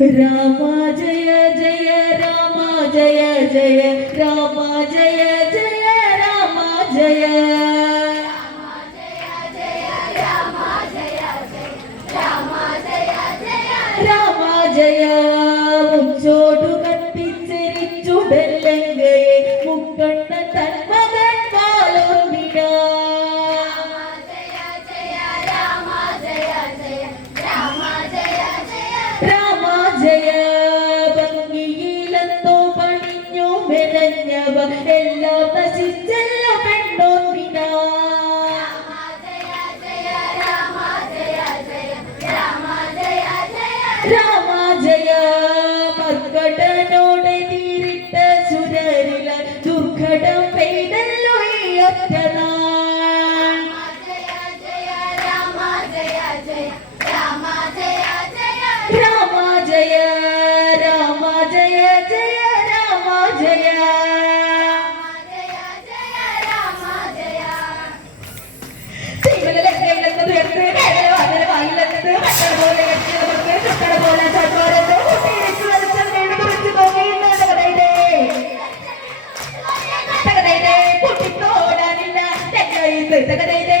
രാമ ജയ ജയ രാമ ജയ ജയ രാമ ജയ ജയ രാമ ജയ രാമ ജയ മുച്ചോടു കത്തിച്ചെരിച്ചുടല്ലങ്കയെ മുക്കണ്ണ തന്മകൻ കാലോർമിട രാമ ജയ ഭംഗിയിലെന്തോ പണിഞ്ഞു മെനഞ്ഞവ എല്ലാം നശിച്ചല്ല പെണ്ണോർമിന രാമ ജയ മർക്കടനോടെ തീരിട്ട സുരരില ദുർഘടം പെയ്തല്ലോ ഈ ഒറ്റ നാൾ രാമ ജയ രാമ ജയ ജയ രാമ ജയ തകതൈതേ